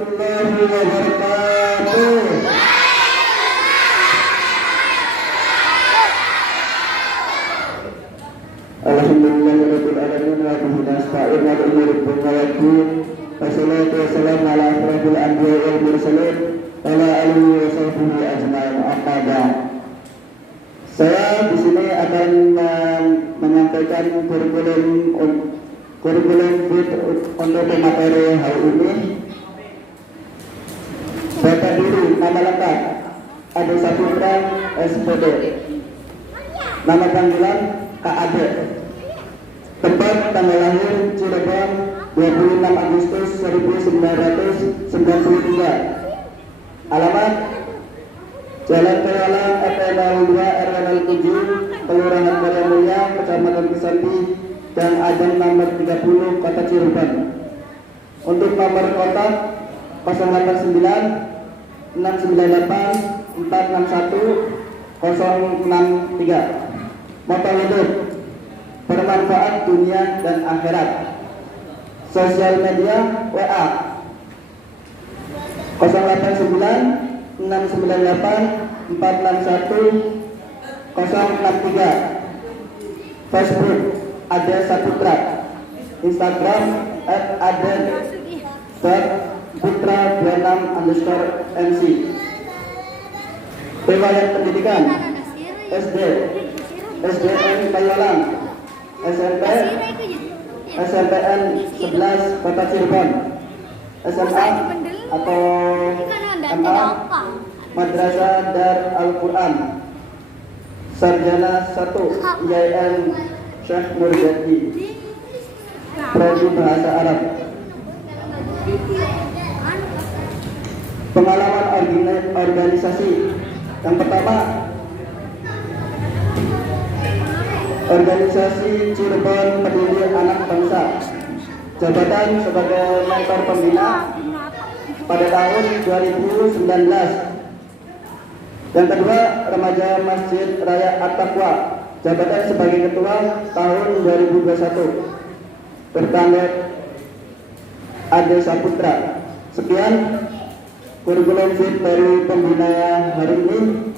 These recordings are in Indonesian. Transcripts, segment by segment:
warahmatullahi wabarakatuh. Alhamdulillahirabbil alamin wa bihi nasta'in ala umuri dunya wad din. Wassalatu wassalamu ala asyrofil anbiya'i wal mursalin wa ala alihi wa sahbihi ajma'in. Amma ba'd. Saya di sini akan menyampaikan kurikulum vitae untuk materi hari ini. Data diri, nama lengkap Ade Saputra, SPD. Nama panggilan KAD. Tempat tanggal lahir Cirebon 26 Agustus 1993. Alamat Jalan Kewalang RT 02 RW 07 Kelurahan Mulia, Kecamatan Kesambi, dan Ajang nomor 30 Kota Cirebon. Untuk nomor kontak 089 698 461 063. Moto hidup bermanfaat dunia dan akhirat. Sosial media WA 089 698 461 063. Facebook Ade Saputra. Instagram @ade.putra26_MC. Riwayat pendidikan SD, SDN Kayolang, SMP, SMPN 11 Kota Cirebon, SMA atau MA Madrasah Dar Al-Quran, Sarjana 1 IAIN Syekh Nurjati, Prodi Bahasa Arab. Pengalaman organisasi. Yang pertama, Organisasi Cirebon Peduli Anak Bangsa. Jabatan sebagai mentor pembina pada tahun 2019. Yang kedua, Remaja Masjid Raya At-Taqwa. Jabatan sebagai ketua tahun 2021. Bertanggal Ade Saputra. Sekian kurikulum fit dari pembina hari ini.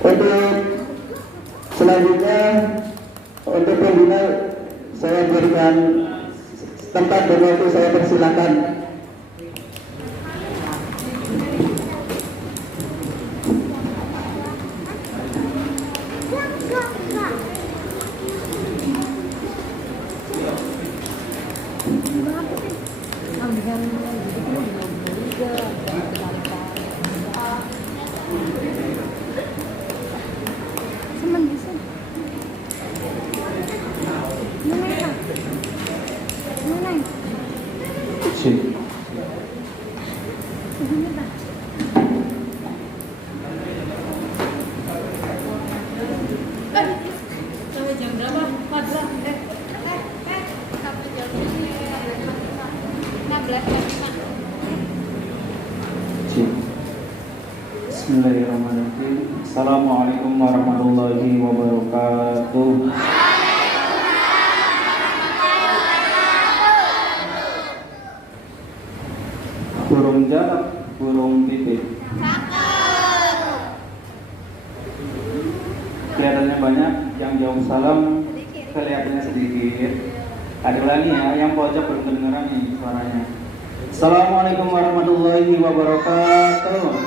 Untuk selanjutnya, untuk pembina saya berikan tempat dan waktu, saya persilakan. Bismillahirrahmanirrahim. Assalamualaikum warahmatullahi wabarakatuh. Burung jalak, burung pipit. Kelihatannya banyak, yang jauh salam kelihatannya sedikit. Ada lagi ya, yang pojok belum kedengeran nih suaranya. Assalamualaikum warahmatullahi wabarakatuh.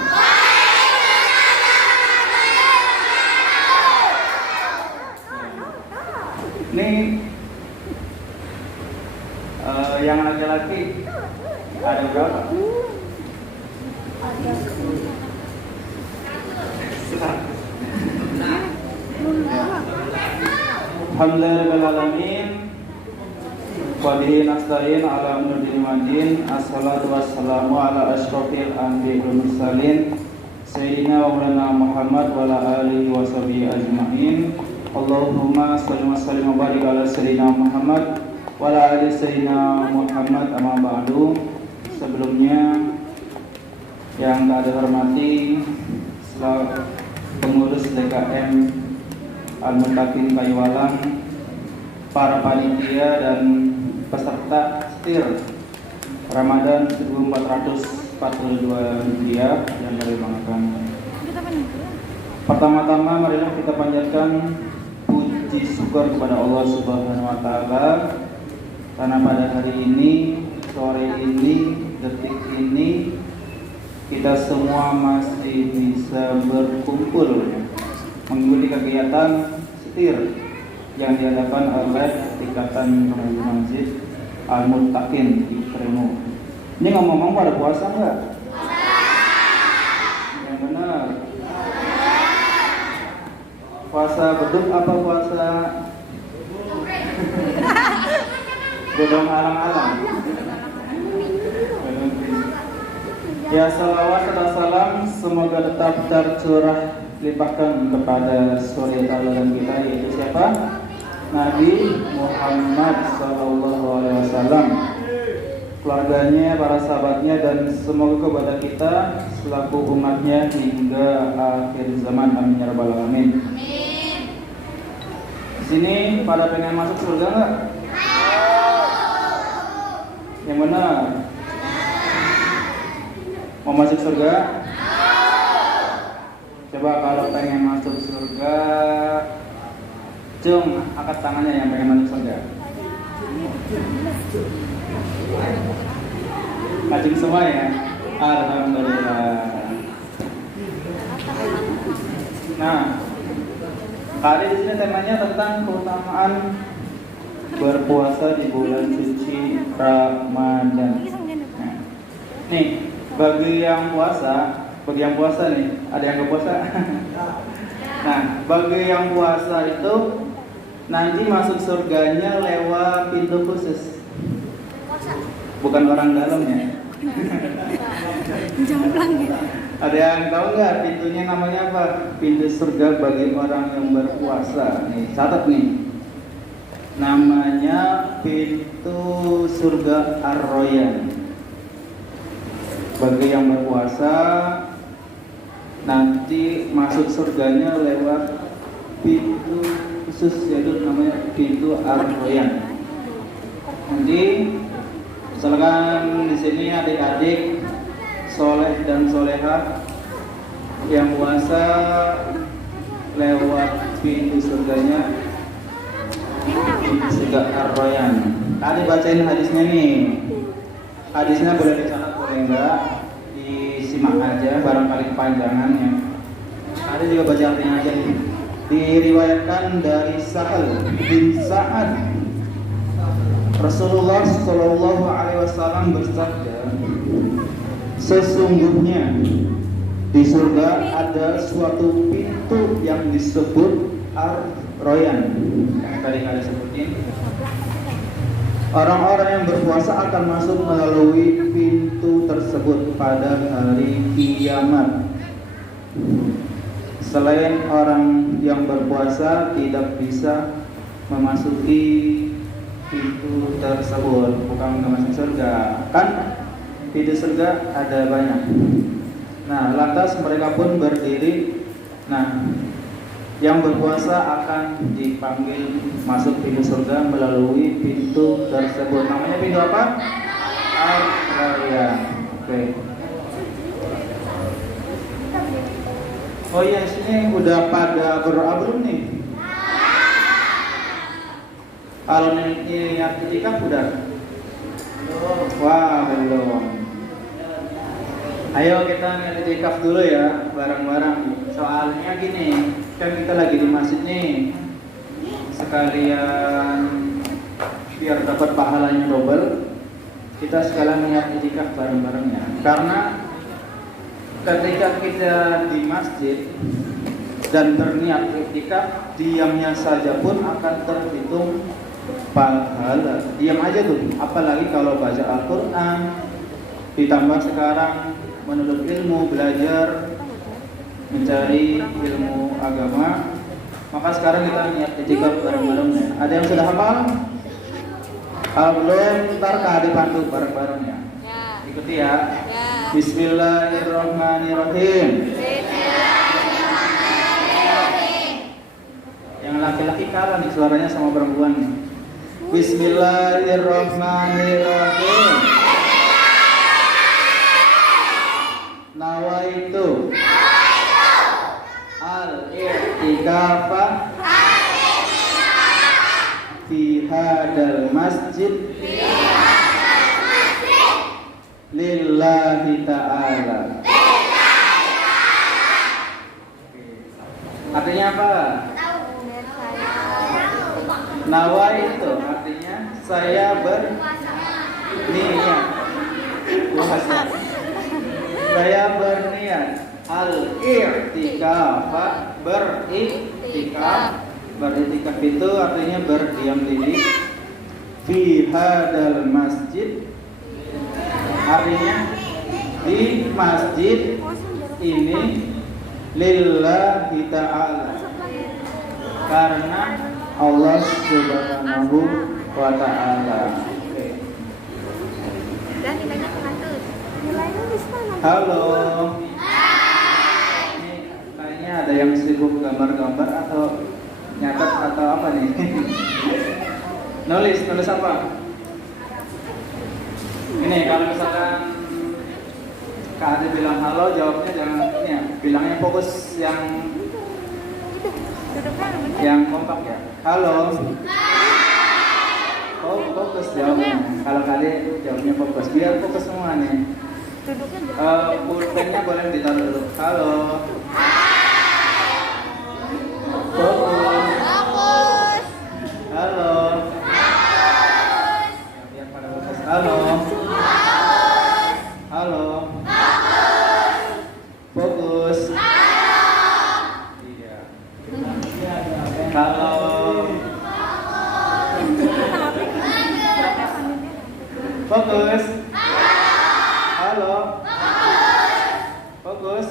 Ini yang laki-laki ada berapa? Alhamdulillahirrahmanirrahim. Wa bihi nasta'in ala umuri din. Assalatu wassalamu ala asyrofil anbiya'i wal mursalin sayyidina wa maulana Muhammad wa ala alihi wa sahbihi ajma'in. Allahumma shalli wa sallim wa barik ala sayyidina Muhammad wa ala ali sayyidina Muhammad. Amma ba'du. Sebelumnya yang tak hormati selaku pengurus DKM Al-Muttaqin Kayuwalang, para panitia dan peserta setir Ramadan 1442 Hijriah yang kami banggakan. Pertama-tama marilah kita panjatkan puji syukur kepada Allah Subhanahu wa taala karena pada hari ini, sore ini, detik ini kita semua masih bisa berkumpul mengikuti kegiatan setir yang diadakan oleh Ikatan Remaja Masjid Al-Muttaqin di Tremo. Ini ngomong-ngomong pada puasa enggak? Yang benar. Puasa beduk apa puasa godong alang-alang? Ya, salawat dan salam semoga tetap tercurah limpahkan kepada suri tauladan kita, yaitu siapa? Nabi Muhammad SAW, keluarganya, para sahabatnya, dan semoga kepada kita selaku umatnya hingga akhir zaman. Amin ya rabbal alamin. Di sini pada pengen masuk surga nggak? Yang benar. Mau masuk surga? Coba kalau pengen masuk surga, cung, angkat tangannya yang pengen masuk surga. Kacung semua ya? Alhamdulillah. Nah, kali di sini temanya tentang keutamaan berpuasa di bulan suci Ramadan. Nah, nih, bagi yang puasa nih, ada yang berpuasa? Nah, bagi yang puasa itu nanti masuk surganya lewat pintu khusus, bukan orang dalam ya. Ada yang tahu nggak pintunya namanya apa? Pintu surga bagi orang yang berpuasa. Nih, catat nih. Namanya pintu surga Ar-Royan. Bagi yang berpuasa nanti masuk surganya lewat pintu khusus, yaitu namanya pintu Ar-Royan. Nanti misalkan di sini adik-adik soleh dan solehah yang puasa lewat pintu surganya pintu surga Ar-Royan. Tadi bacain hadisnya nih. Hadisnya boleh dicatat boleh enggak? Disimak aja, barangkali kepanjangan ya. Ada juga baca artinya aja nih. Diriwayatkan dari Sahal bin Sa'ad, Rasulullah Shallallahu Alaihi Wasallam bersabda, sesungguhnya di surga ada suatu pintu yang disebut Ar-Royan yang tadi kalian sebutin. Orang-orang yang berpuasa akan masuk melalui pintu tersebut pada hari kiamat. Selain orang yang berpuasa tidak bisa memasuki pintu tersebut, bukan masuk surga. Kan pintu surga ada banyak. Nah, lantas mereka pun berdiri. Nah, yang berpuasa akan dipanggil masuk pintu surga melalui pintu tersebut. Namanya pintu apa? Ar-Royan. Oke. Oh iya, sini udah pada berdoa belum nih? Kalau niat itikaf udah? Wah, belum. Ayo kita niat itikaf dulu ya, bareng-bareng. Soalnya gini, kan kita lagi di masjid nih, sekalian biar dapat pahalanya double, kita sekalian niat itikaf bareng-bareng ya. Karena ketika kita di masjid dan berniat itikaf, diamnya saja pun akan terhitung pahala. Diam aja tuh, apalagi kalau baca Al-Quran, ditambah sekarang menuntut ilmu, belajar, mencari ilmu agama, maka sekarang kita niat itikaf bareng-bareng ya. Ada yang sudah hafal? Kalau belum, ntar Kak Adi pandu bareng-bareng ya. Ikuti ya. Bismillahirrahmanirrahim. Yang laki-laki kalah nih suaranya sama perempuan nih. Bismillahirrahmanirrahim. Nawaitu al-i'tikafa fi hadal masjid lillahi ta'ala. Artinya apa? Nawaitu artinya saya berniat puasa. Saya berniat al-i'tikafa beritikaf itu artinya berdiam diri fi hadal masjid artinya di masjid ini lillahi ta'ala karena Allah subhanahu wa ta'ala. Halo. Ini kayaknya ada yang sibuk gambar-gambar atau nyatet atau apa nih? Nulis apa? Ini kalau misalkan Kak Ade bilang halo, jawabnya jangan ya, bilangnya fokus yang kompak ya. Halo. Oh, fokus jawabnya. Kalau Kak Ade jawabnya fokus, biar fokus semua nih. Pulpennya boleh ditaruh dulu. Halo. Fokus. Halo. Biar pada fokus. Halo. Halo. Fokus. Iya. Halo. Fokus. Halo. Fokus.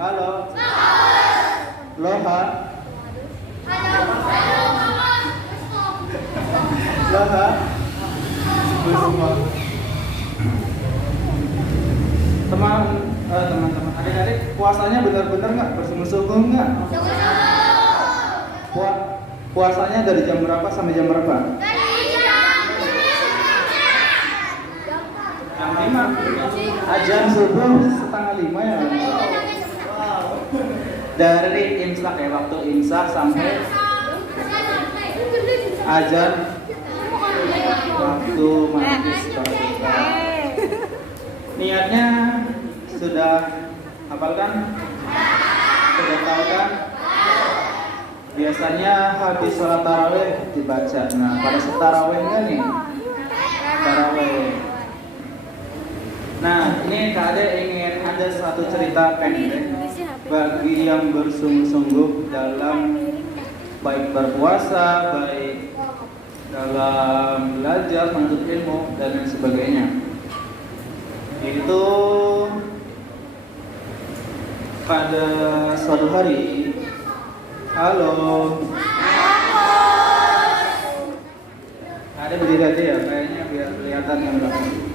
Halo. Loha. Loha. Teman-teman, adik-adik puasanya benar-benar nggak bersungguh-sungguh nggak? Puasanya dari jam berapa sampai jam berapa? Jam 5. Azan subuh 4:30 ya. Dari imsak ya, waktu imsak sampai azan waktu maghrib. Niatnya sudah hafal kan? Sudah tahu kan? Biasanya habis sholat tarawih dibaca. Nah, pada sholat tarawih enggak nih? Tarawih. Nah, ini Kak Ade ingin ada satu cerita pendek bagi yang bersungguh-sungguh dalam baik berpuasa, baik dalam belajar, menuntut ilmu dan lain sebagainya. Itu pada suatu hari, halo, ada berdiri aja ya, kayaknya biar kelihatan yang belakang.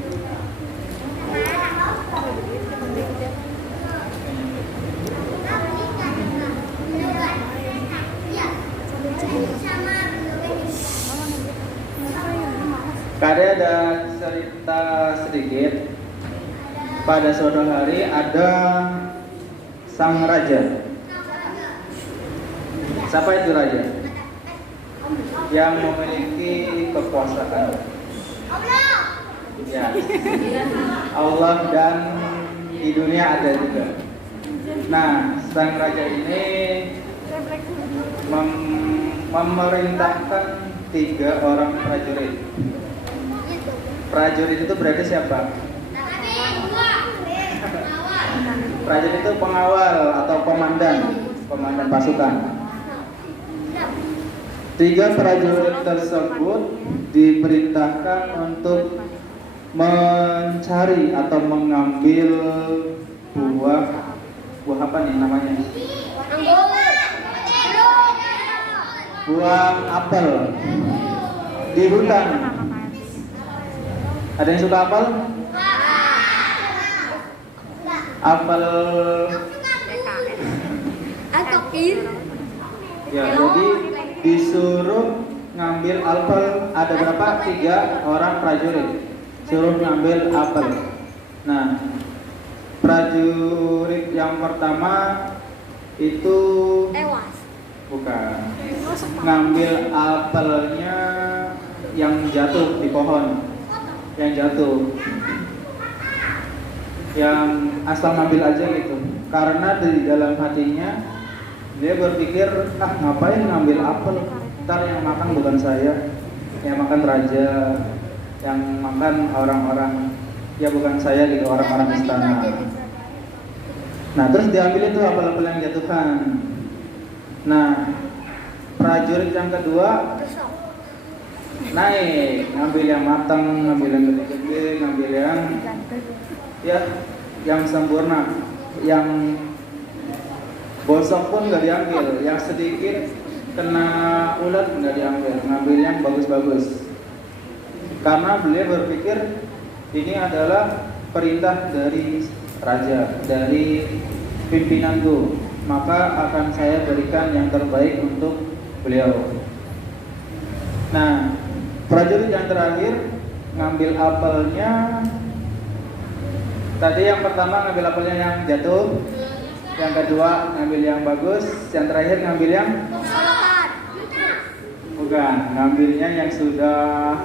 Kadang ada cerita sedikit. Pada suatu hari ada sang raja. Siapa itu raja? Yang memiliki kekuasaan. Ya. Allah dan di dunia ada juga. Nah, sang raja ini memerintahkan 3 orang prajurit. Prajurit itu berarti siapa? Prajurit itu pengawal atau komandan pasukan. 3 prajurit tersebut diperintahkan untuk mencari atau mengambil buah apa nih namanya? Buah apel di hutan. Ada yang suka apel? Apel. Ya, jadi disuruh ngambil apel. Ada berapa? 3 orang prajurit suruh ngambil apel. Nah, prajurit yang pertama itu bukan ngambil apelnya yang jatuh di pohon, yang jatuh, yang asal ngambil aja gitu. Karena di dalam hatinya dia berpikir, ngapain ngambil apel, ntar yang makan bukan saya, yang makan raja, yang makan orang-orang, ya bukan saya gitu, orang-orang istana. Nah, terus diambil itu apel-apel yang jatuhan. Nah, prajurit yang kedua naik, ngambil yang matang, ngambil yang gede-gede, ngambil yang yang sempurna, yang bosok pun nggak diambil, yang sedikit kena ulat nggak diambil, ngambil yang bagus-bagus. Karena beliau berpikir ini adalah perintah dari raja, dari pimpinanku, maka akan saya berikan yang terbaik untuk beliau. Nah, prajurit yang terakhir ngambil apelnya. Tadi yang pertama ngambil apelnya yang jatuh, yang kedua ngambil yang bagus, yang terakhir ngambil yang bukan, ngambilnya yang sudah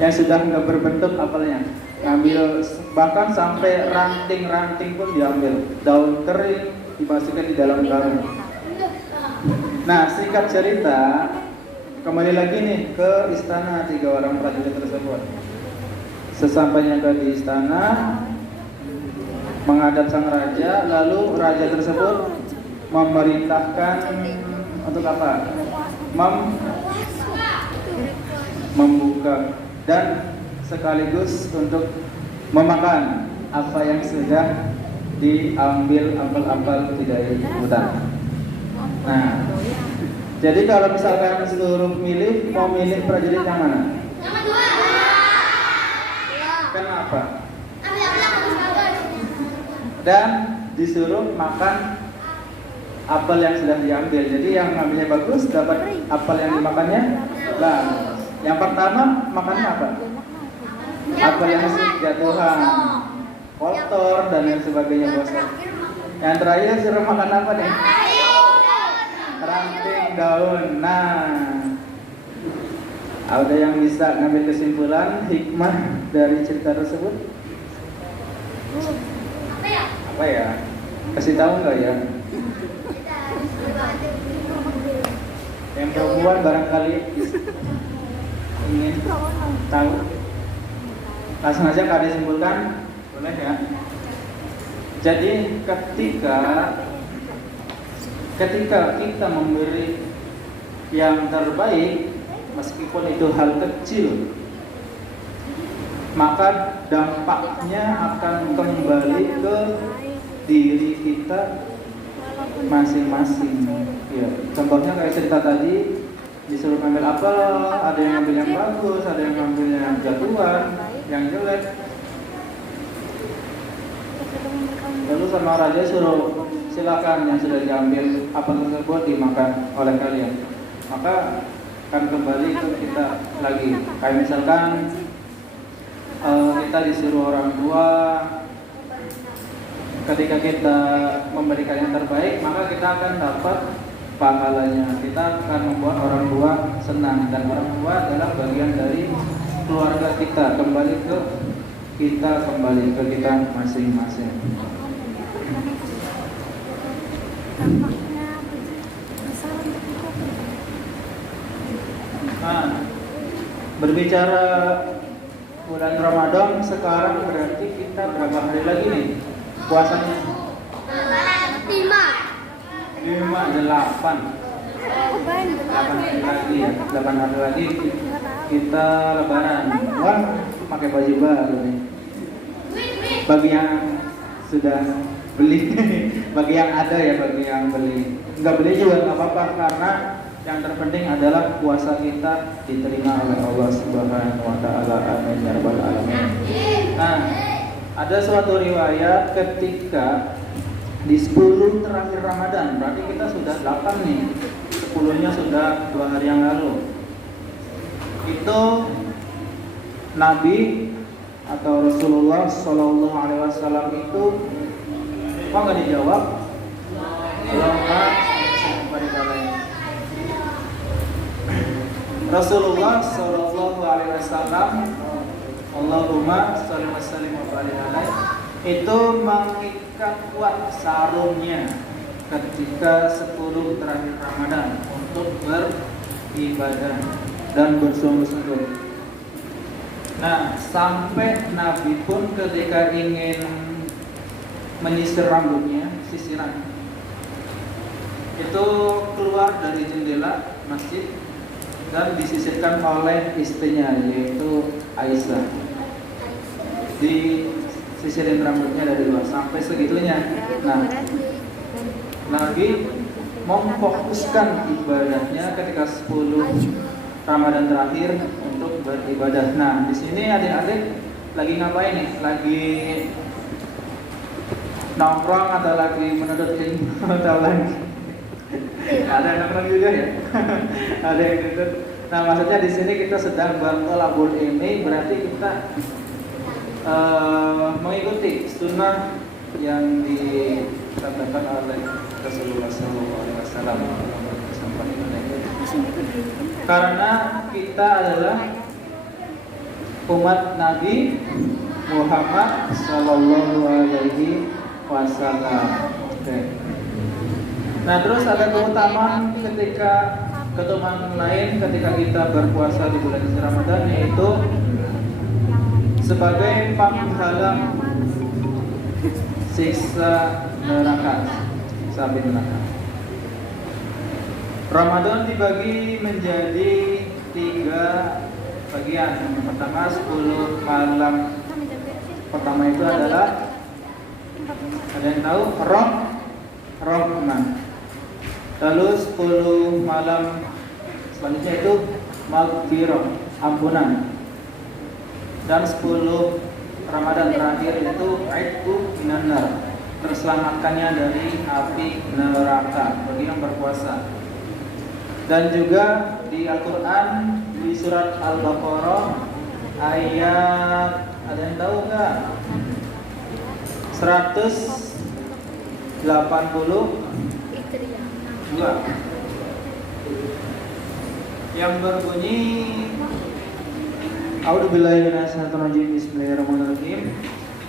yang sudah nggak berbentuk apelnya. Ngambil bahkan sampai ranting-ranting pun diambil, daun kering dimasukkan di dalam karung. Nah, singkat cerita, kembali lagi nih ke istana 3 orang prajurit tersebut. Sesampainya di istana, menghadap sang raja, lalu raja tersebut memerintahkan untuk apa? Membuka dan sekaligus untuk memakan apa yang sudah diambil apel-apel dari hutan. Nah, jadi kalau misalkan seluruh mau milih prajurit yang mana? Yang kedua. Kenapa? Dan disuruh makan apel yang sudah diambil. Jadi yang ngambilnya bagus dapat apel yang dimakannya. Nah, yang pertama makannya apa? Apel yang jatuhan, kotor dan lain sebagainya bosok. Yang terakhir suruh makan apa nih? Ranting daun. Nah, ada yang bisa ngambil kesimpulan hikmah dari cerita tersebut? Apa ya? Kasih tahu nggak ya? Yang perempuan barangkali ingin tahu. Langsung aja Kak Ade simpulkan, boleh ya? Jadi ketika kita memberi yang terbaik, meskipun itu hal kecil, maka dampaknya akan kembali ke diri kita masing-masing. Ya, contohnya kayak cerita tadi, disuruh ngambil apel, ada yang ngambil yang bagus, ada yang ngambil yang jatuhan, yang jelek. Lalu sama raja suruh, silakan yang sudah diambil apel tersebut dimakan oleh kalian. Maka akan kembali ke kita lagi. Kayak misalkan kita disuruh orang tua, ketika kita memberikan yang terbaik, maka kita akan dapat pahalanya. Kita akan membuat orang tua senang, dan orang tua adalah bagian dari keluarga kita. Kembali ke kita masing-masing. Nah, berbicara bulan Ramadan sekarang, berarti kita berapa hari lagi nih puasanya? 5, 8 hari lagi ya. 8 hari lagi kita lebaran. Wah, pakai baju baru nih. Bagi yang sudah beli, bagi yang ada ya, bagi yang beli. Nggak beli juga nggak apa-apa, karena yang terpenting adalah puasa kita diterima oleh Allah Subhanahu wa taala. Amin ya rabbal alamin. Nah, ada suatu riwayat ketika di 10 terakhir Ramadan. Berarti kita sudah 8 nih. 10-nya sudah 2 hari yang lalu. Itu Nabi atau Rasulullah Shallallahu Alaihi Wasallam itu kok nggak dijawab? Kalau nggak, Rasulullah Shallallahu Alaihi Wasallam, Allahumma sholli wa sallim wa barik alaihi, itu mengikat kuat sarungnya ketika 10 terakhir Ramadan untuk beribadah dan bersungguh-sungguh. Nah, sampai Nabi pun ketika ingin menyisir rambutnya, sisiran, itu keluar dari jendela masjid dan disisirkan oleh istrinya, yaitu Aisyah. Disisirin rambutnya dari luar sampai segitunya. Nah, Nabi memfokuskan ibadahnya ketika 10 Ramadan terakhir untuk beribadah. Nah, di sini adik-adik lagi ngapain nih? Lagi nongkrong atau lagi menuntut ilmu atau lagi ada nongkrong juga ya? Ada yang gitu. Nah, maksudnya di sini kita sedang bertolabul ilmi, berarti kita mengikuti sunnah yang dikatakan oleh Rasulullah SAW. Karena kita adalah umat Nabi Muhammad Sallallahu Alaihi Wasallam. Nah, terus ada keutamaan lain ketika kita berpuasa di bulan Ramadan, yaitu sebagai penghalang siksa neraka, sampai neraka. Ramadan dibagi menjadi 3 bagian. Yang pertama 10 malam pertama itu adalah, ada yang tahu? Rahman. Lalu 10 malam selanjutnya itu maghfirah, ampunan. Dan 10 Ramadan terakhir itu aitku minan nar, terselamatkannya dari api neraka bagi yang berpuasa. Dan juga di Al-Quran di surat Al-Baqarah ayat, ada yang tahu nggak? 182 yang berbunyi, A'udzubillahi minasyaitonir rajim, bismillahirrahmanirrahim.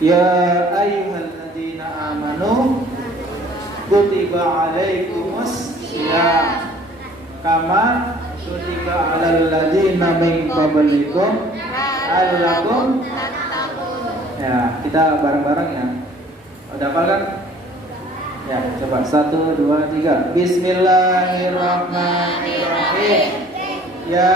Ya ayyuhalladzina amanu kutiba alaikumus syiyam kama kutiba alal ladzina min qablikum la'allakum tattaqun. Ya, kita bareng-bareng ya. Udah hafal kan? Ya, coba 1 2 3. Bismillahirrahmanirrahim. Ya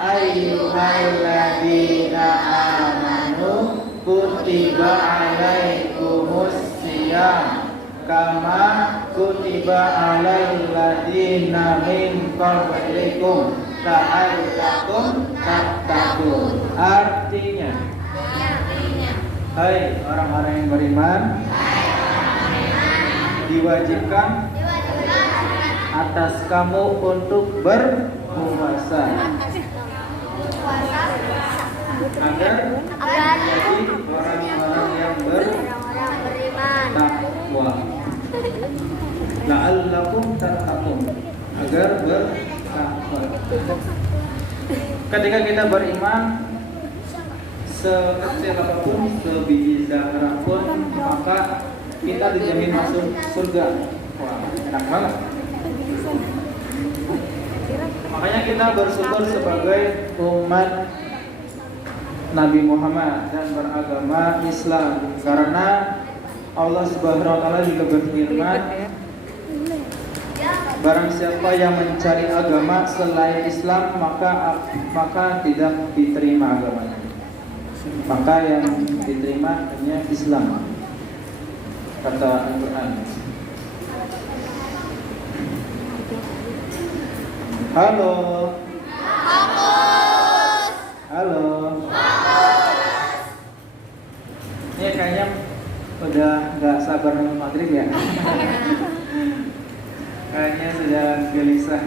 ayyuhalladzina amanu kutiba alaikumus syiyam kama kutiba alal ladzina min qablikum la'allakum tattaqun. Artinya, hai orang-orang yang beriman, diwajibkan atas kamu untuk berpuasa agar menjadi orang-orang yang bertakwa. La'allakum tattaqun, agar bertakwa. Ketika kita beriman, sekecil apapun, sebiji zarah pun, maka kita dijamin masuk surga. Wah, enak banget. Makanya kita bersyukur sebagai umat Nabi Muhammad dan beragama Islam, karena Allah Subhanahu wa taala juga berfirman, barang siapa yang mencari agama selain Islam maka tidak diterima agamanya. Maka yang diterima hanya Islam, kata Al-Quran. Halo. Halo. Ini kayaknya udah nggak sabar nunggu maghrib ya? Kayaknya sudah gelisah.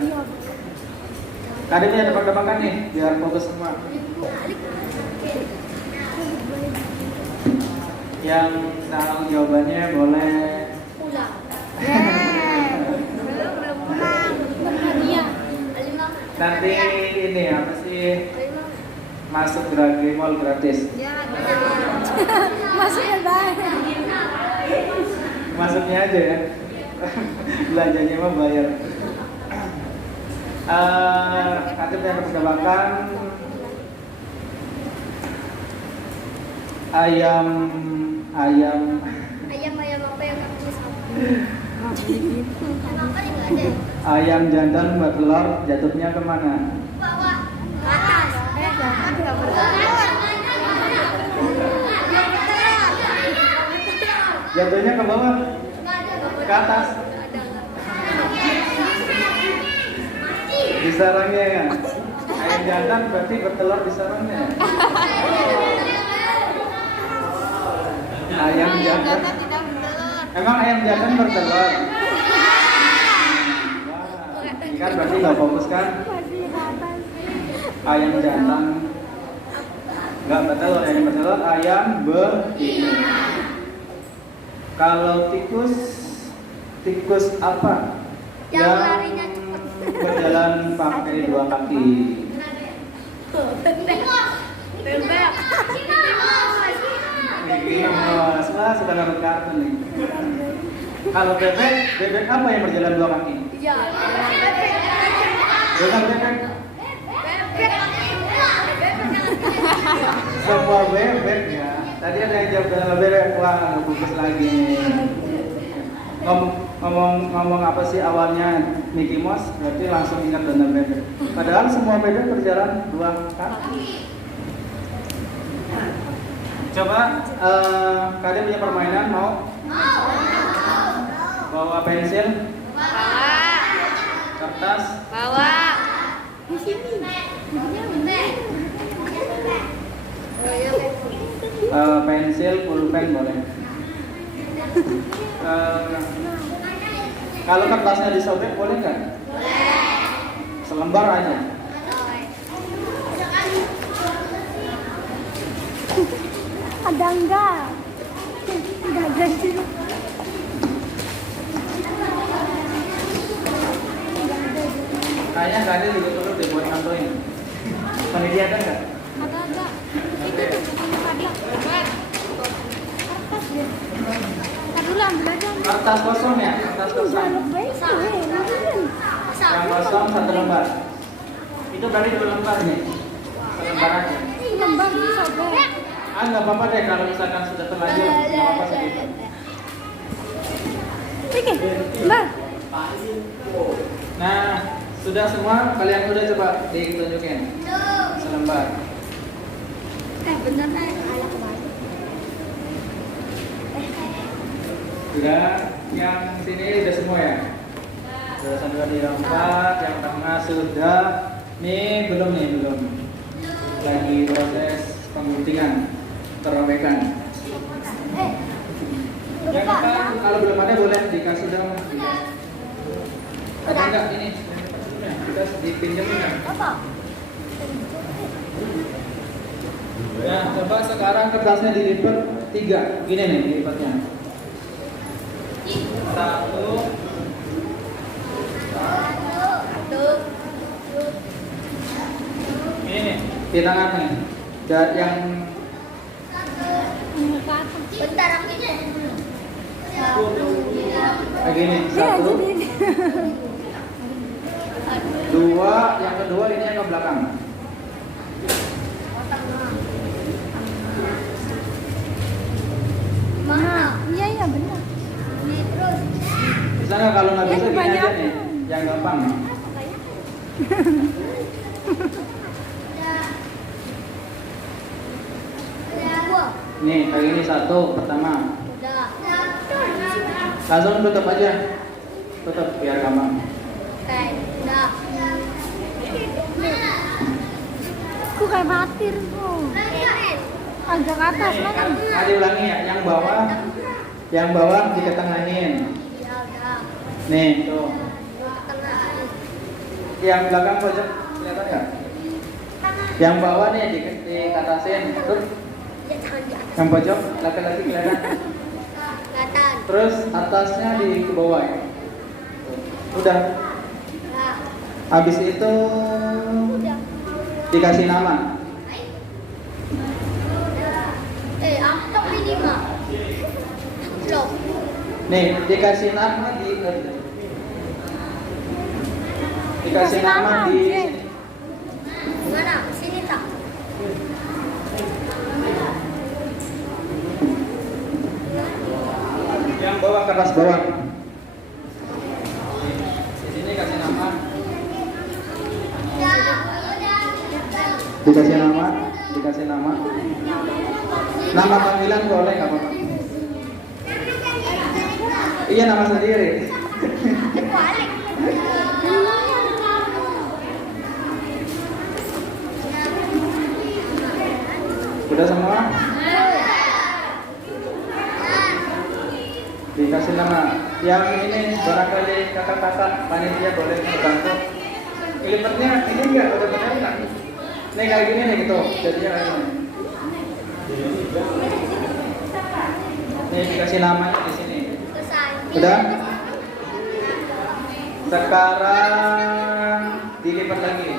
Tadi punya tebak-tebakan nih, biar fokus semua. Yang tahu jawabannya boleh. Nanti ini apa sih? Masuk Grage Mall gratis. Masuknya baik. Masuknya aja ya. Belanjanya mah bayar. Nanti punya pertebakan. Ayam Ayam apa yang kamu sama? Emang kan nggak ada. ayam jantan bertelur jatuhnya kemana? Bawah. Ke atas. Jangan nggak bertelur. Jatuhnya ke bawah, ke atas. Di sarangnya ya. Ayam jantan berarti bertelur di sarangnya. Ayam jantan. Tidak bertelur. Emang ayam jantan bertelur? Ini kan berarti nggak fokus kan? Ayam jantan nggak bertelur, yang bertelur ayam betina. Kalau tikus apa? Yang larinya cepat. Berjalan pakai dua kaki. Bebek. Mas, sudah nonton kartun nih. Kalau bebek apa yang berjalan dua kaki? Iya. Bukan bebek. Bebek. Semua bebek ya. Tadi ada yang jawab dengan bebek, wah bagus lagi nih. Ngomong apa sih awalnya Mickey Mouse, berarti langsung ingat dengan bebek. Padahal semua bebek berjalan dua kaki. Coba kalian punya permainan mau? Bawa pensil, kertas, Bawa. Di sini. pensil, pulpen boleh. Kalau kertasnya disobek boleh nggak? Selembar aja. Ada enggak? Enggak ada sih. Kayaknya nggak ada juga perlu dibuat contohin. Panitia ada nggak? Ada. Itu tuh bukunya Fadla. Kertas ya. Tadi dulu ambil aja. Kertas kosong ya? Kertas kosong. Yang kosong satu lembar. Itu berarti dua lembar nih. Selembar aja. Lembar disobek. Nggak apa-apa deh kalau misalkan sudah terlanjur. Nggak apa-apa sedikit. Oke, Mbak. Nah, sudah semua? Kalian udah coba ditunjukin? Selembar. Bener ayah kemarin. Sudah, yang sini udah semua ya? Sudah sampai di empat, yang tengah sudah. Nih belum. Lagi proses pengguntingan, terobekan. Yang depan, kalau belum ada boleh dikasih dong. Ada nggak ini? Kita dipinjemin ya? Apa? Nah, coba sekarang kertasnya dilipat 3. Gini nih dilipatnya. 1. Ini nih, di tangan nih. Dan yang Bentar aja. kayak gini. 1, 2, yang kedua ini yang ke belakang. Mana? Iya benar. Terus. Bisa nggak kalau nggak bisa gini aja kebanyakan. nih, yang gampang. Nih, kayak gini 1 pertama. Udah. Langsung tutup aja. Tutup biar gampang. Oke, udah. Kok kayak matir kok. Agak ke atas mana? Nah, diulangi ya, yang bawah Yang bawah diketengahin. Ya udah. Nih, tuh. Tengah. Yang belakang pojok kelihatan nggak? Yang bawah nih dikatasin. Terus Ya jangan di atas. yang pojok laki-laki kelihatan. Kelihatan. Terus atasnya di ke bawah. Udah. Nah, Habis itu udah. dikasih nama. Aku tapi 5. Loh. Nih, dikasih nama dikasih nama di sini. Mana? Sini tak? Yang bawah kertas bawah. Di sini kasih nama. Dikasih nama, dikasih nama. Nama panggilan boleh nggak apa-apa? Iya, nama sendiri. Balik. Udah semua? Dikasih nama. Yang ini barangkali kakak-kakak panitia boleh membantu. Lipatnya ini enggak udah benar nggak? Nih kayak gini nih gitu. Jadinya kayak gini. Nih dikasih namanya di sini. Udah? Sekarang dilipat lagi.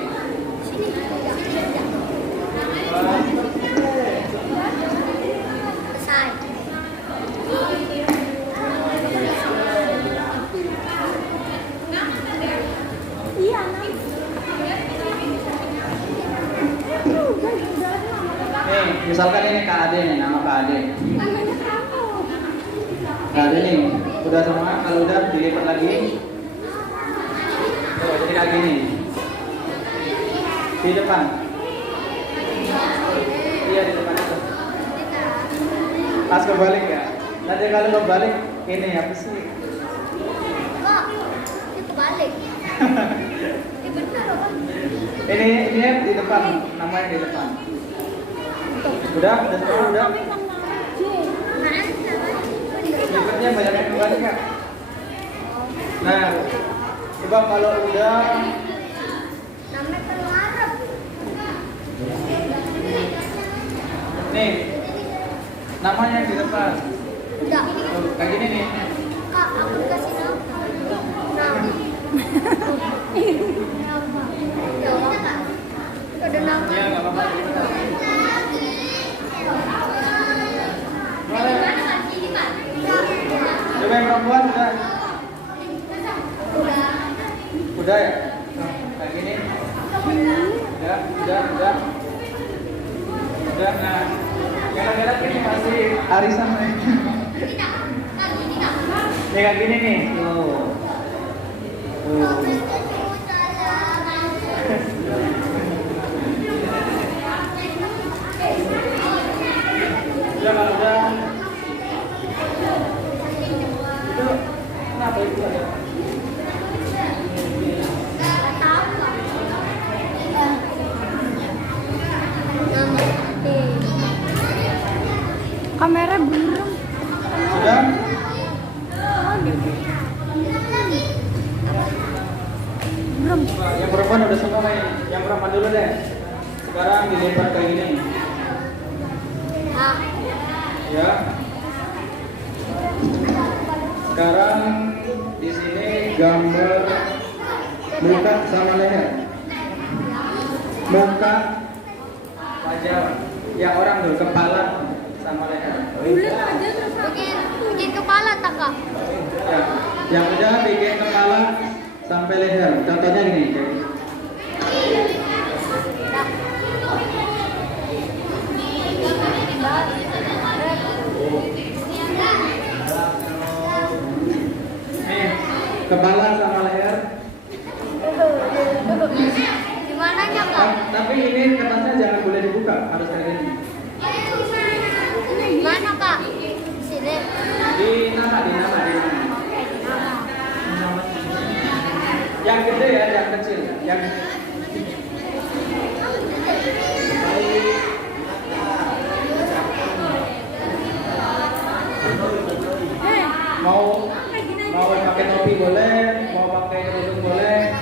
Nih, misalkan ini Kak Ade nih, nama Kak Ade. Kak Ade nih, udah semua? Kalau udah dilipat lagi. Tuh, jadi kayak gini. Di depan. Iya, di depan itu. Pas kebalik ya. Nanti kalau kebalik, ini apa sih? Kok? Ini kebalik. Ini benar apa? Ini di depan, namanya di depan. Udah semua udah. Lipatnya banyak yang kebalik nggak? Nah, coba kalau udah. Namanya pengarap. Nih, namanya di depan. Udah. Tuh, kayak gini nih. Kak, aku kasih nama. Nama. Ya, Kak. Ada nama. Iya, nggak apa-apa. Di mana, Kak? Sini, Kak. Coba yang perempuan udah. Udah. Udah ya? Kayak gini. Udah. Udah, nah. Yang laki-laki ini masih arisan nih. Ini, Kak. Kak, gini, Kak. Nih kayak gini nih. Tuh. Udah kalau udah. Itu kenapa itu ada? Kamera burung. Sudah? Burung. Yang perempuan udah semua nih. Yang perempuan dulu deh. Sekarang dilipat kayak gini. Ah, Ya. Sekarang di sini gambar muka sama leher. Muka, wajah, yang orang dulu kepala sama leher. bikin kepala tak, Kak? Ya. Yang udah bikin kepala sampai leher. Contohnya gini. Kayak gini. Nih, kepala sama leher. Gimana nya, Kak? Tapi ini kertasnya jangan boleh dibuka, harus kayak gini. Gimana, Kak? Sini. Di nama. Yang gede ya, yang kecil, yang mau pakai topi boleh, mau pakai kerudung boleh.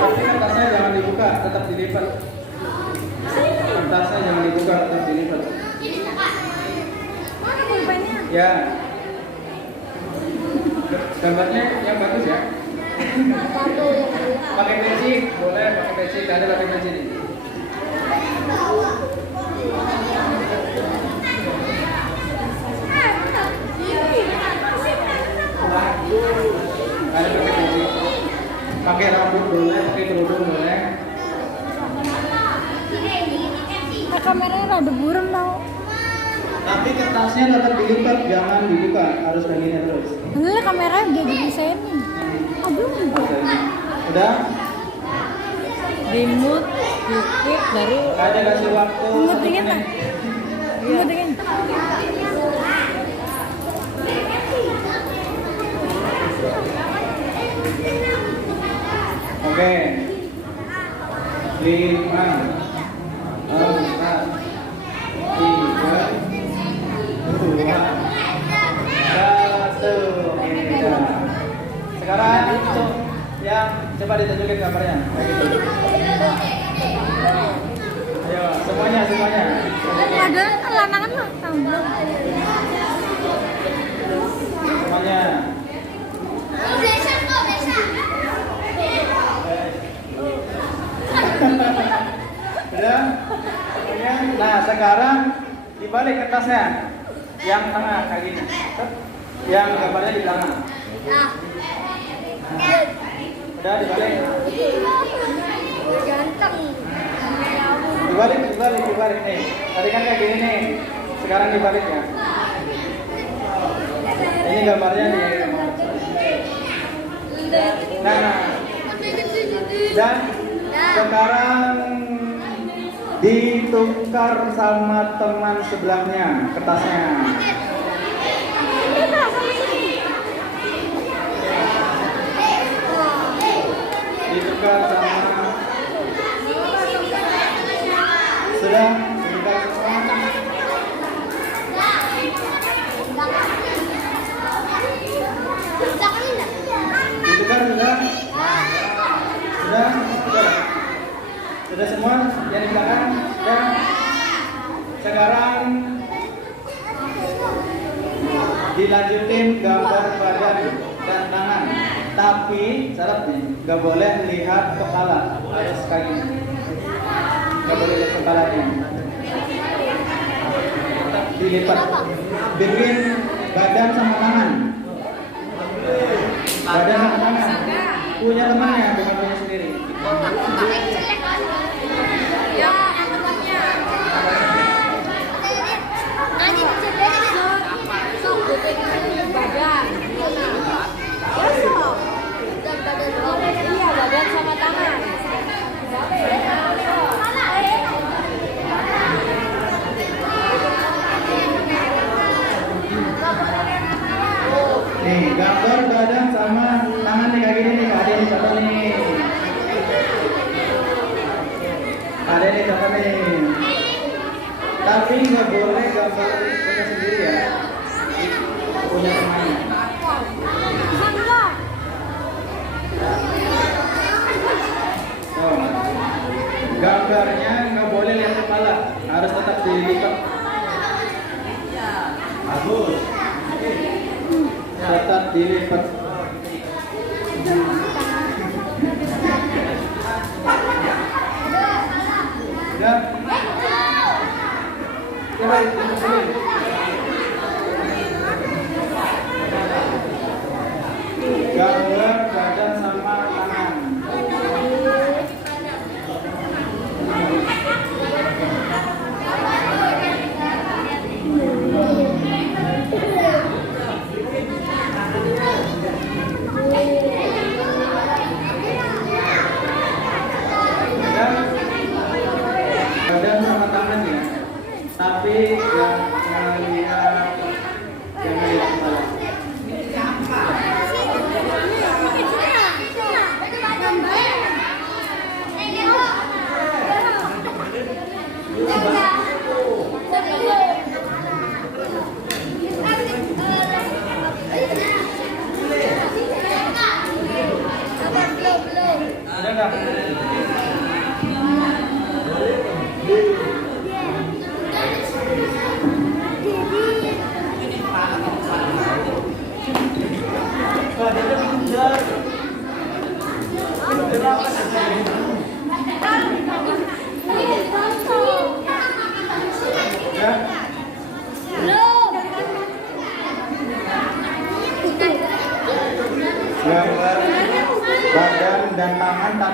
Tapi kertasnya jangan dibuka, tetap dilipat. Kertasnya jangan dibuka, tetap dilipat. Mana pulpennya? Ya. Gambarnya yang bagus ya. Satu yang dua. Pakai peci boleh, pakai peci. Ada pakai peci nih. Ada pakai peci. Pakai rambut boleh, pakai kerudung boleh. Kameranya rada buram tau. Tapi kertasnya tetap dilipat, jangan dibuka, harus kayak gini terus. Ini kameranya udah didesain nih. Oh belum juga. Udah? Remote dikit dari Ada kasih waktu. Remote 1 dingin, menit. Remote dingin. Oke. 5 4 3 2 1. Sekarang untuk yang coba ditunjukin gambarnya kayak gitu. Ayo, semuanya. Ada lanangan mah tahu belum? Semuanya. Udah? Nah, sekarang dibalik kertasnya. Yang tengah kayak gini. Yang gambarnya di belakang. Udah dibalik. Ganteng. Dibalik nih. Tadi kan kayak gini nih. Sekarang dibalik ya. Ini gambarnya di. Nah. Dan sekarang ditukar sama teman sebelahnya kertasnya. Ditukar sama sudah ditukar semua. Ditukar sudah semua yang di belakang. Dan sekarang dilanjutin gambar badan dan tangan. Tapi syaratnya nggak boleh lihat kepala, harus kayak gini. Nggak boleh lihat kepalanya. Dilipat. Bikin badan sama tangan. Badan sama tangan. Punya temannya, bukan punya sendiri. Ya, tempatnya. Badan. Iya, badan sama tangan. Nih, gambar badan sama tangan nih kayak gini nih. Ada nih contoh nih. Ada nih contoh nih. Tapi nggak boleh gambar punya sendiri ya. Punya temannya. Oh. Gambarnya nggak boleh lihat kepala, harus tetap dilipat. Bagus. Tetap dilipat. Ya. Coba dilipat. Gambar badan sama tangan. Badan sama tangan ya, tapi jangan lihat kepala.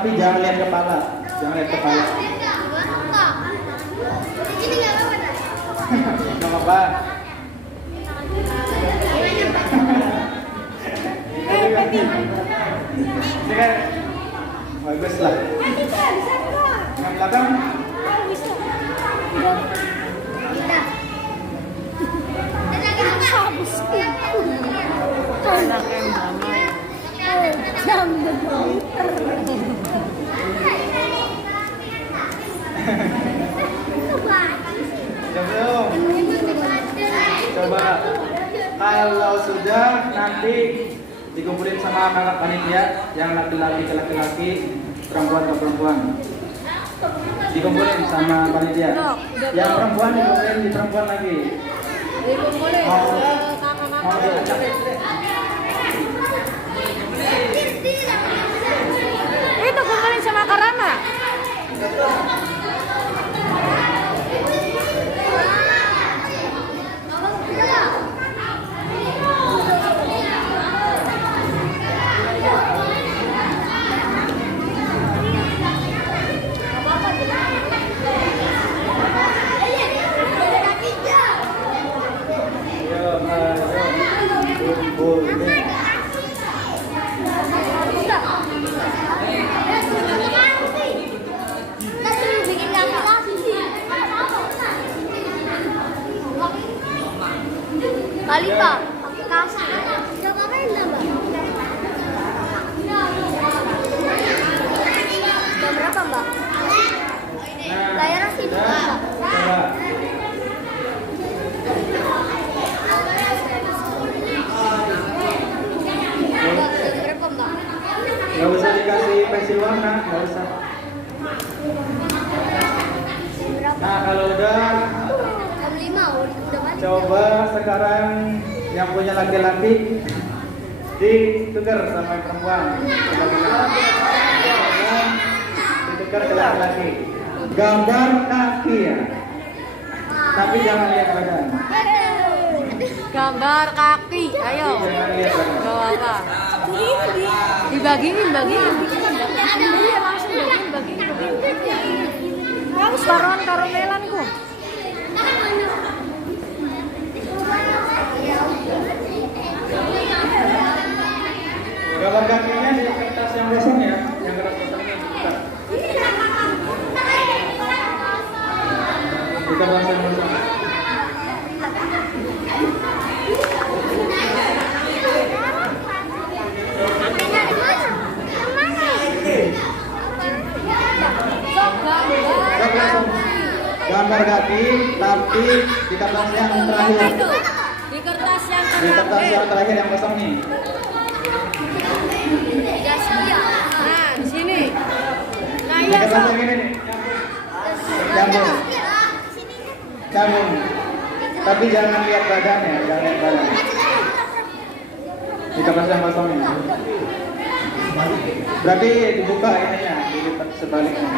tapi jangan lihat kepala. Jangan lihat kepala. Nggak apa-apa. Ini kan bagus lah. Yang belakang. Anak yang damai. Coba kalau sudah nanti dikumpulin sama kakak panitia yang laki-laki ke laki-laki, perempuan ke perempuan. Dikumpulin sama panitia. Yang perempuan dikumpulin di perempuan lagi. Dikumpulin Mau kakak-kakak. diajak. Itu kumpulin sama Karama. Kali Pak, pakai kasih. Udah ngapain Mbak? Jam berapa Mbak? Layarnya sih Mbak. Coba. Mbak, jam berapa Mbak? Nggak usah dikasih pensil warna, nggak usah. Nah kalau udah, Jam 5, udah balik. coba sekarang yang punya laki-laki ditukar sama yang perempuan. Ditukar ke laki-laki. Gambar kaki ya, tapi jangan lihat badan. Gambar kaki. Ayo. Jangan lihat badan. Gak apa. Dibagiin. Iya langsung bagiin. Kamu taruhan karamelanku. Gambar kakinya di kertas yang kosong ya, yang kertas kosongnya dibuka. Di kertas yang kosong. Gambar kaki, tapi di kertas yang terakhir. Di kertas yang Di kertas yang terakhir yang kosong nih. Nah, di sini. Nah, Di iya, kertas Sob. yang ini nih. Campur. Campur. Tapi jangan lihat badan ya, jangan lihat badan. Di kertas yang kosong ini. Berarti dibuka ininya, dilipat sebaliknya.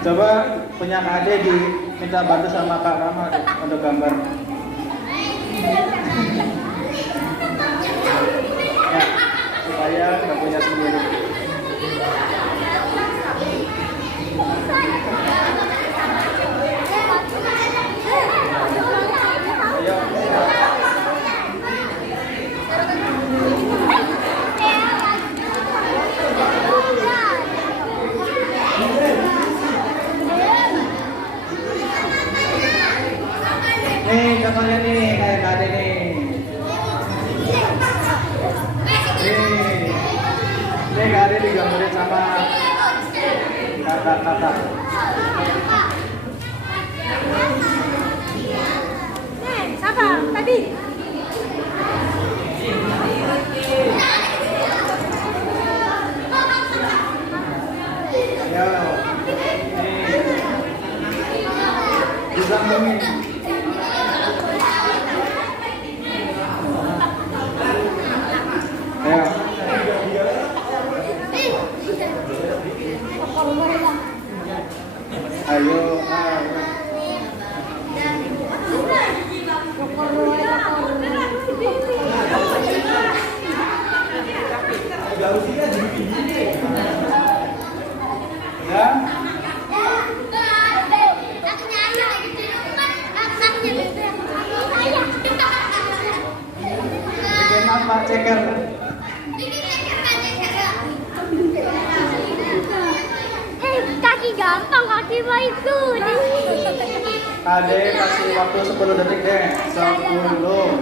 Coba punya Kak Ade minta bantu sama Kak Rama untuk gambar. Ya, supaya nggak punya sendiri. Ayo. Nih, contohnya nih, kayak Kak Ade nih. Nih Kak Ade digambarin sama kakak-kakak. Siapa tadi? Yo, nih. Disambungin apa? Ceker. Kaki gampang, kaki mah itu. Ade kasih waktu 10 detik deh. 10, 9,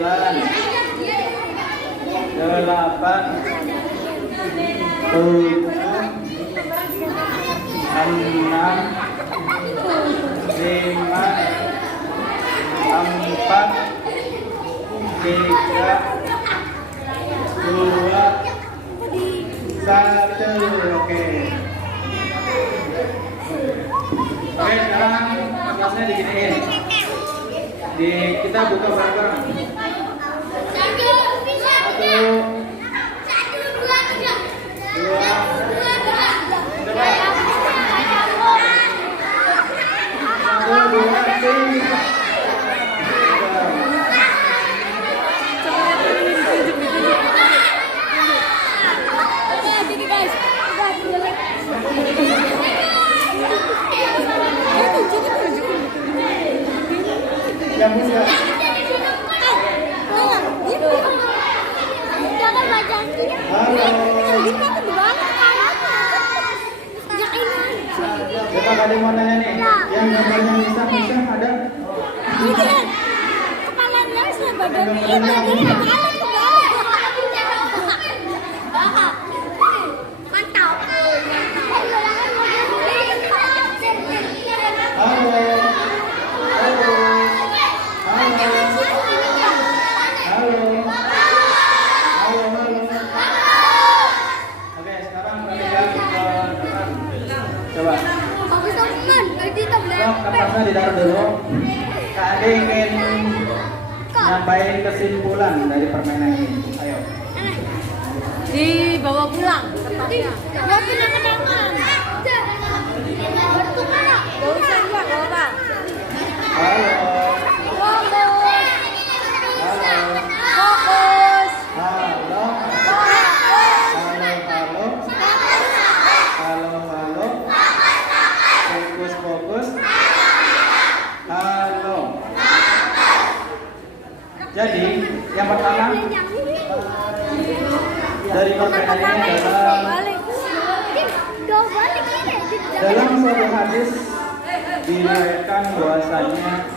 8, 7, 6, 5, 4, 3, 2, 1. Oke. Oke, sekarang kelasnya diginiin. Kita buka bareng-bareng. 1, yang bisa. Jangan baca. Coba kalian mau nanya nih, yang gambarnya bisa ada? Kepalanya sebadan mantap. Halo. Halo. Halo. Halo. Halo. Oke, sekarang perhatikan ke depan. Coba. Bagus teman, jadi teman. Sok, kertasnya ditaruh dulu. Kak Ade ingin nyampain kesimpulan dari permainan ini. Ayo. Dibawa pulang kertasnya. Buat kenang-kenangan. Bertukar. Gak usah juga, gak apa. Halo. Fokus. Halo. Fokus. Halo. Halo. Fokus. Halo. Jadi, yang pertama dari permainan ini adalah dalam suatu hadis diriwayatkan bahwasanya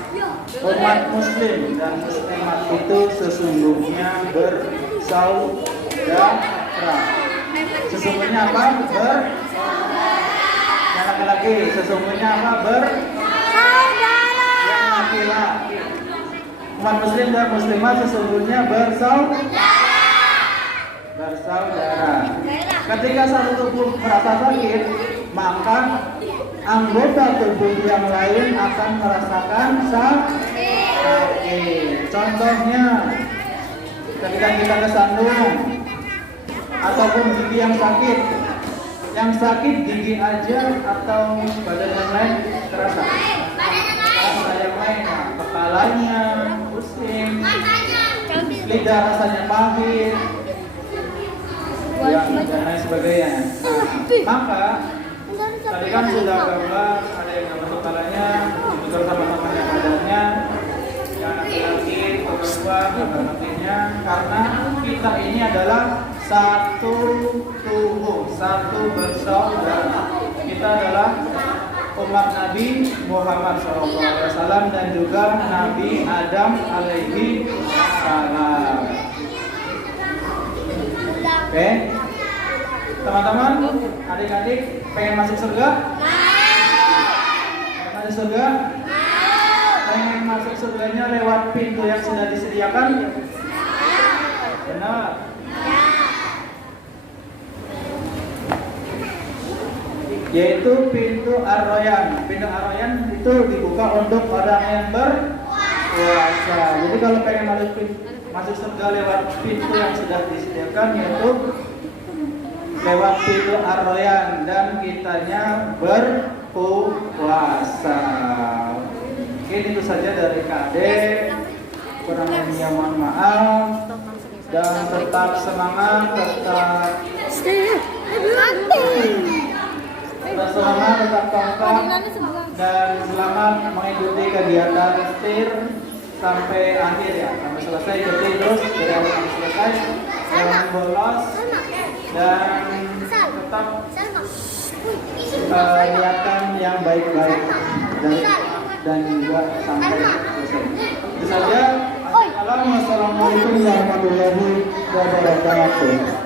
umat muslim dan muslimat itu sesungguhnya bersaudara. Sesungguhnya apa? Yang laki-laki. Sesungguhnya apa? Yang laki-laki. Umat muslim dan muslimat sesungguhnya bersaudara. Ketika satu tubuh merasa sakit, maka anggota tubuh yang lain akan merasakan sakit. Contohnya, ketika kita kesandung ataupun gigi yang sakit gigi aja atau badan yang lain terasa. Rasa yang lain, kepalanya pusing, lidah rasanya pahit, dan lain sebagainya. Maka tadi kan sudah gambar, ada yang gambar kepalanya, betul sama temannya badannya, yang laki-laki, perempuan, gambar kakinya, karena kita ini adalah satu tubuh, satu bersaudara. Kita adalah umat Nabi Muhammad SAW dan juga Nabi Adam alaihi salam. Oke, teman-teman, adik-adik pengen masuk surga? Pengen masuk surga? Pengen masuk surganya lewat pintu yang sudah disediakan? Benar. Yaitu pintu Ar-Royan. Pintu Ar-Royan itu dibuka untuk orang yang berpuasa. Jadi kalau pengen masuk surga lewat pintu yang sudah disediakan, yaitu lewat pintu Ar-Royan, dan kitanya berpuasa. Mungkin itu saja dari KD. Kurang lebihnya mohon maaf, dan tetap semangat, tetap semangat, tetap kompak, dan selamat mengikuti kegiatan STIR sampai akhir ya, sampai selesai. Ikuti terus dari awal sampai selesai. Jangan bolos dan tetap niatkan yang baik-baik dan juga sampai selesai. Itu saja. Assalamualaikum warahmatullahi wabarakatuh.